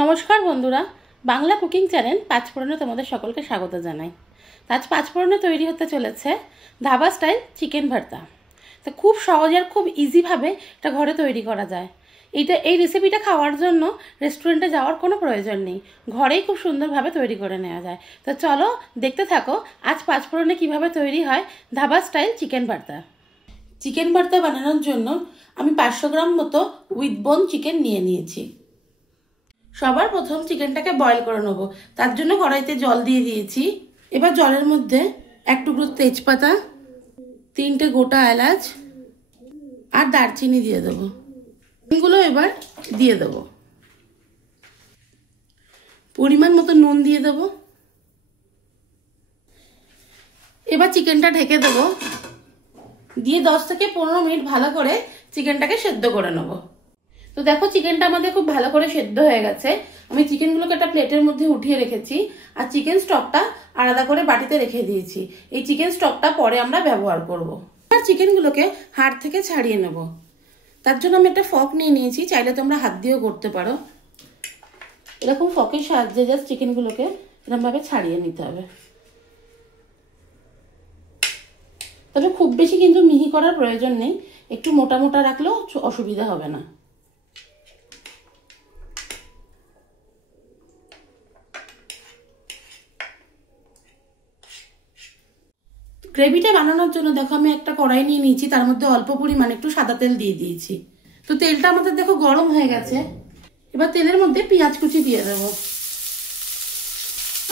নমস্কার বন্ধুরা, Bangla cooking channel পাঁচফোড়নে তোমাদের সকলকে স্বাগত জানাই। আজ পাঁচফোড়নে তৈরি হতে চলেছে ধাবা স্টাইল চিকেন ভর্তা। তো খুব সহজ আর খুব ইজিভাবে এটা ঘরে তৈরি করা যায়। এই রেসিপিটা খাওয়ার জন্য রেস্টুরেন্টে যাওয়ার কোনো প্রয়োজন নেই, ঘরেই খুব সুন্দরভাবে তৈরি করে নেওয়া যায়। তো চলো দেখতে থাকো আজ পাঁচফোড়নে কীভাবে তৈরি হয় ধাবা স্টাইল চিকেন ভর্তা। চিকেন ভর্তা বানানোর জন্য আমি 500 গ্রাম মতো উইথ বোন চিকেন নিয়ে নিয়েছি। সবার প্রথম চিকেনটাকে বয়েল করে নেব, তার জন্য কড়াইতে জল দিয়ে দিয়েছি। এবার জলের মধ্যে এক টুকরো তেজপাতা, 3টে গোটা এলাচ আর দারচিনি দিয়ে দেবো। এগুলো এবার দিয়ে দেবো। পরিমাণ মতো নুন দিয়ে দেবো। এবার চিকেনটা ঢেকে দেবো, দিয়ে 10 থেকে 15 মিনিট ভালো করে চিকেনটাকে সেদ্ধ করে নেবো। তো দেখো চিকেনটা আমাদের খুব ভালো করে সেদ্ধ হয়ে গেছে। আমি চিকেনগুলোকে একটা প্লেটের মধ্যে উঠিয়ে রেখেছি আর চিকেন স্টকটা আলাদা করে বাটিতে রেখে দিয়েছি। এই চিকেন স্টকটা পরে আমরা ব্যবহার করব। আর চিকেনগুলোকে হাড় থেকে ছাড়িয়ে নেব। তার জন্য আমি একটা ফক নিয়ে নিয়েছি, চাইলে তোমরা হাত দিয়েও করতে পারো। এরকম ফকের সাহায্যে জাস্ট চিকেনগুলোকে এরকমভাবে ছাড়িয়ে নিতে হবে। তবে খুব বেশি কিন্তু মিহি করার প্রয়োজন নেই, একটু মোটা মোটা রাখলেও অসুবিধা হবে না। গ্রেভিটা বানানোর জন্য দেখো আমি একটা কড়াই নিয়ে নিয়েছি, তার মধ্যে অল্প পরিমাণে একটু সাদা তেল দিয়ে দিয়েছি। তো তেলটা আমাদের দেখো গরম হয়ে গেছে। এবার তেলের মধ্যে পেঁয়াজ কুচি দিয়ে দেবো।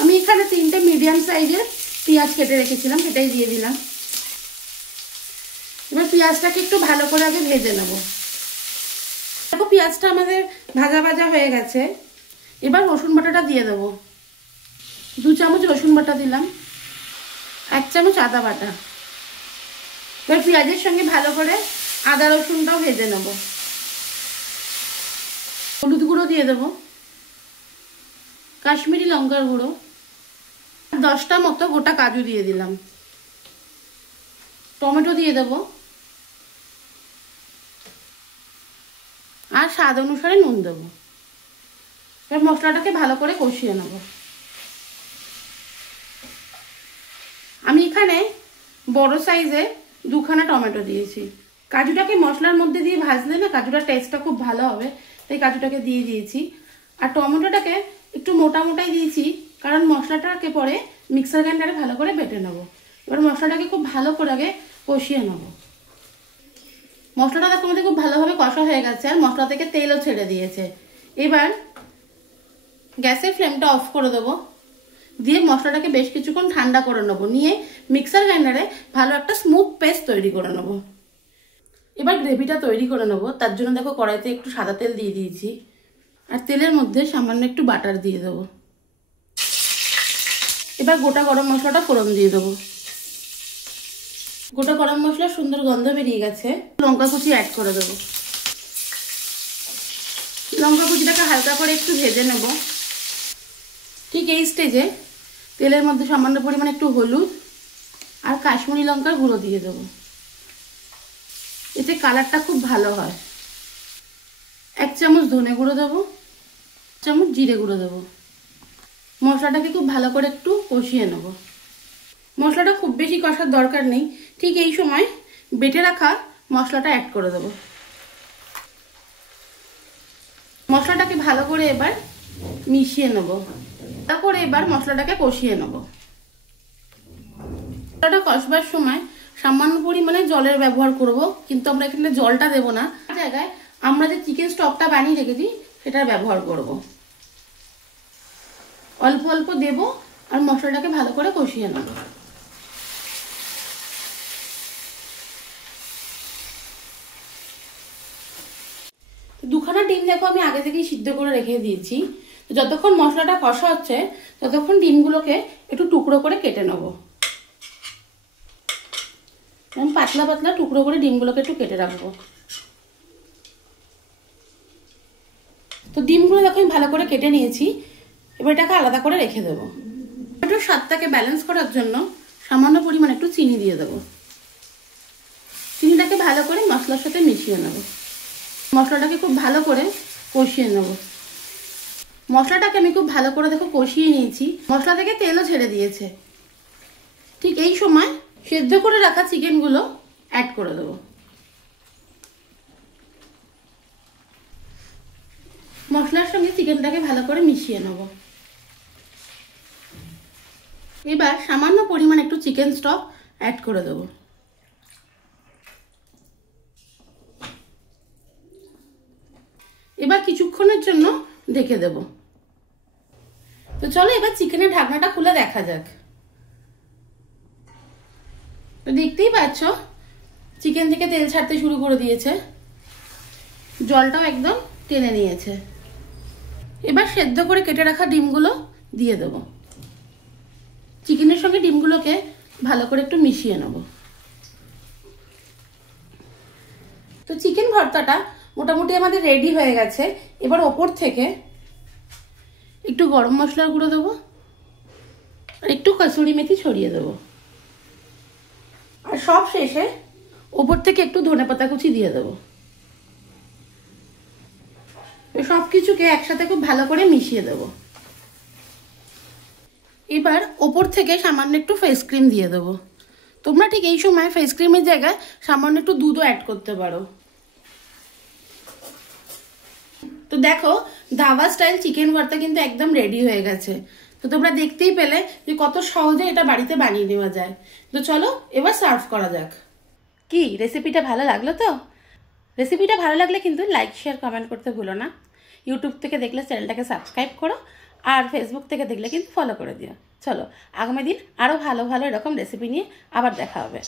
আমি এখানে 3টে মিডিয়াম সাইজের পেঁয়াজ কেটে রেখেছিলাম, সেটাই দিয়ে দিলাম। এবার পেঁয়াজটাকে একটু ভালো করে আগে ভেজে নেব। দেখো পেঁয়াজটা আমাদের ভাজা ভাজা হয়ে গেছে। এবার রসুন বাটাটা দিয়ে দেবো। 2 চামচ রসুন বাটা দিলাম, 1 চামচ আদা বাটা। এবার পেঁয়াজের সঙ্গে ভালো করে আদা রসুনটাও ভেজে নেব। হলুদ গুঁড়ো দিয়ে দেবো, কাশ্মীরি লঙ্কার গুঁড়ো, 10টা মতো গোটা কাজু দিয়ে দিলাম। টমেটো দিয়ে দেবো আর স্বাদ অনুসারে নুন দেবো। এবার মশলাটাকে ভালো করে কষিয়ে নেব। আমি এখানে বড় সাইজে 2খানা টমেটো দিয়েছি। কাজুটাকে মশলার মধ্যে দিয়ে ভাজলে না কাজুটার টেস্টটা খুব ভালো হবে, তাই কাজুটাকে দিয়ে দিয়েছি। আর টমেটোটাকে একটু মোটা মোটাই দিয়েছি, কারণ মশলাটাকে পরে মিক্সার গ্রাইন্ডারে ভালো করে বেটে নেব। এবার মশলাটাকে খুব ভালো করে আগে কষিয়ে নেব। মশলাটা দেখো আমাদের খুব ভালোভাবে কষা হয়ে গেছে আর মশলা থেকে তেলও ছেড়ে দিয়েছে। এবার গ্যাসের ফ্লেমটা অফ করে দেবো, দিয়ে মশলাটাকে বেশ কিছুক্ষণ ঠান্ডা করে নেবো। নিয়ে মিক্সার গ্রাইন্ডারে ভালো একটা স্মুথ পেস্ট তৈরি করে নেবো। এবার গ্রেভিটা তৈরি করে নেবো। তার জন্য দেখো কড়াইতে একটু সাদা তেল দিয়ে দিয়েছি আর তেলের মধ্যে সামান্য একটু বাটার দিয়ে দেবো। এবার গোটা গরম মশলাটা ফোড়ন দিয়ে দেবো। গোটা গরম মশলার সুন্দর গন্ধ বেরিয়ে গেছে। লঙ্কা কুচি অ্যাড করে দেবো। লঙ্কা কুচিটাকে হালকা করে একটু ভেজে নেব। ঠিক এই স্টেজে তেলের মধ্যে সামান্য পরিমাণে একটু হলুদ আর কাশ্মীরি লঙ্কার গুঁড়ো দিয়ে দেবো। এতে কালারটা খুব ভালো হয়। 1 চামচ ধনে গুঁড়ো দেবো, 1 চামচ জিরে গুঁড়ো দেবো। মশলাটাকে খুব ভালো করে একটু কষিয়ে নেব। মশলাটা খুব বেশি কষার দরকার নেই, ঠিক এই সময় বেটে রাখা মশলাটা অ্যাড করে দেবো। মশলাটাকে ভালো করে এবার মিশিয়ে নেব। তারপরে এবার মশলাটাকে কষিয়ে নেব। মশলাটা কষবার সময় সামান্য পরিমাণে জলের ব্যবহার করব, কিন্তু আমরা এখানে জলটা দেব না। জায়গায় আমরা যে চিকেন স্টকটা বানিয়ে রেখেছি সেটার ব্যবহার করব। অল্প অল্প দেব আর মশলাটাকে ভালো করে কষিয়ে নেব। দুখানা ডিম দেখো আমি আগে থেকেই সিদ্ধ করে রেখে দিয়েছি। যতক্ষণ মশলাটা কষা হচ্ছে ততক্ষণ ডিমগুলোকে একটু টুকরো করে কেটে নেব। পাতলা পাতলা টুকরো করে ডিমগুলোকে একটু কেটে রাখবো। তো ডিমগুলো দেখো আমি ভালো করে কেটে নিয়েছি। এবার এটাকে আলাদা করে রেখে দেবো। একটু স্বাদটাকে ব্যালেন্স করার জন্য সামান্য পরিমাণ একটু চিনি দিয়ে দেবো। চিনিটাকে ভালো করে মশলার সাথে মিশিয়ে নেব। মশলাটাকে খুব ভালো করে কষিয়ে নেব। মশলাটাকে আমি খুব ভালো করে দেখো কষিয়ে নিয়েছি, মশলা থেকে তেলও ছেড়ে দিয়েছে। ঠিক এই সময় সেদ্ধ করে রাখা চিকেনগুলো অ্যাড করে দেবো। মশলার সঙ্গে চিকেনটাকে ভালো করে মিশিয়ে নেব। এবার সামান্য পরিমাণ একটু চিকেন স্টক অ্যাড করে দেবো। এবার কিছুক্ষণের জন্য ঢেকে দেব। তো চলো এবার চিকেনের ঢাকনাটা খুলে দেখা যাক। তো দেখতেই পাচ্ছ চিকেন থেকে তেল ছাড়তে শুরু করে দিয়েছে, জলটাও একদম টেনে নিয়েছে। এবার সেদ্ধ করে কেটে রাখা ডিমগুলো দিয়ে দেব। চিকেনের সঙ্গে ডিমগুলোকে ভালো করে একটু মিশিয়ে নেব। তো চিকেন ভর্তাটা মোটামুটি আমাদের রেডি হয়ে গেছে। এবার ওপর থেকে একটু গরম মশলার গুঁড়ো দেবো আর একটু কসুরি মেথি ছড়িয়ে দেবো। আর সব শেষে ওপর থেকে একটু ধনেপাতা কুচি দিয়ে দেবো। সব কিছুকে একসাথে খুব ভালো করে মিশিয়ে দেবো। এবার ওপর থেকে সামান্য একটু ফেস ক্রিম দিয়ে দেবো। তোমরা ঠিক এই সময় ফেস ক্রিমের জায়গায় সামান্য একটু দুধও অ্যাড করতে পারো। তো দেখো ধাবা স্টাইল চিকেন ভর্তা কিন্তু একদম রেডি হয়ে গেছে। তো তোমরা দেখতেই পেলে যে কত সহজে এটা বাড়িতে বানিয়ে নেওয়া যায়। তো চলো এবার সার্ভ করা যাক। কি রেসিপিটা ভালো লাগলো? তো রেসিপিটা ভালো লাগলে কিন্তু লাইক শেয়ার কমেন্ট করতে ভুলো না। ইউটিউব থেকে দেখলে চ্যানেলটাকে সাবস্ক্রাইব করো, আর ফেসবুক থেকে দেখলে কিন্তু ফলো করে দিও। চলো আগামী দিন আরও ভালো ভালো এরকম রেসিপি নিয়ে আবার দেখা হবে।